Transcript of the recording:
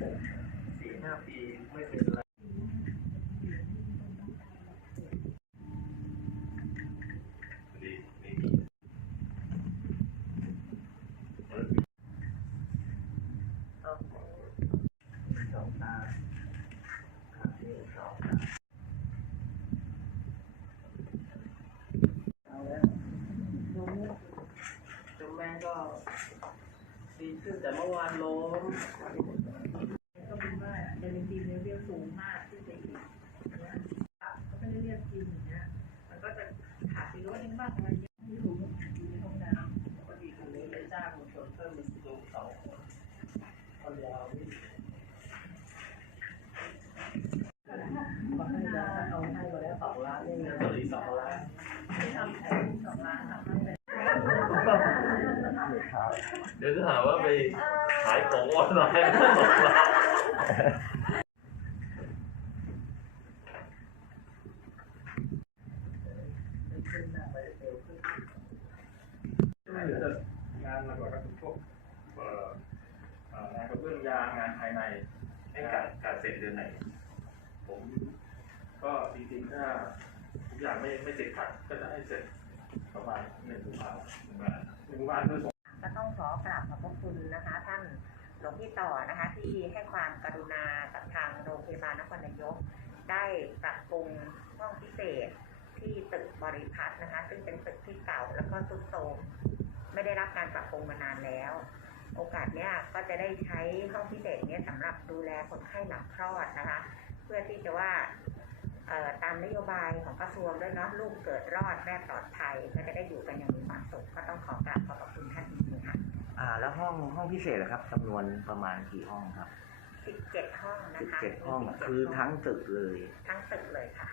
สี่ห้าปีไม่เป็นไรดีไม่มีเอาสองตาขาดที่สองแล้วดูดูแม่ก็ดีขึ้นแต่เมื่อวานล้ม ก็เป็นว่าเดลินเลเวล สูงมากที่จะอีกเนี่ยก็ไม่ได้เรียกกินอย่างเงี้ยมันก็จะขาดไปด้วยนึงบ้างอะไรเงี้ยไม่รู้อยู่ในห้องน้พอดีตรงนี้เลยจ้างคนเพิ่มเป็นดูสองคนคนยาวนี่ก็ให้ยาเอาให้มาแล้วสองล้านนี่เงินตัวอีกสองล้านำที่ทำแผนสองล้านทำให้เลยเดี๋ยวจะหาว่าไปขายของออนไลน์สองล้าน ขึ้นหน้าไป เร็วขึ้นงานหลักๆก็คือพวกเอ่อเอ่องานกระเบื้องยางงานภายในให้การการเสร็จเดือนไหน ผมก็จริงๆถ้าทุกอย่างไม่ไม่ติดขัดก็จะให้เสร็จประมาณหนึ่งกุมภาพันธ์หนึ่งวันหนึ่งกุมภาพันธ์คือผมก็ต้องขอกราบขอบพระคุณนะคะ ท่านหลวงพี่ต่อนะคะ ที่ให้ความกรุณากับทางโรงพยาบาลนครนายก ได้ปรับปรุงห้องพิเศษที่ตึก บริพัตรนะคะ ซึ่งเป็นตึกที่เก่าแล้วก็ทรุดโทรมไม่ได้รับการปรับปรุงมานานแล้ว โอกาสเนี้ยก็จะได้ใช้ห้องพิเศษเนี้ยสำหรับดูแลคนไข้หลังคลอดนะคะ เพื่อที่จะว่าเอ่อตามนโยบายของกระทรวงด้วยเนาะลูกเกิดรอดแม่ปลอดภัยก็จะได้อยู่กันอย่างมีความสุขก็ต้องขอกราบขอบพระคุณท่านจริงๆค่ะอ่าแล้วห้องห้องพิเศษนะครับจำนวนประมาณกี่ห้องครับ17ห้องนะคะ17ห้อง17คือทั้งตึกเลย ทั้งตึกเลยค่ะ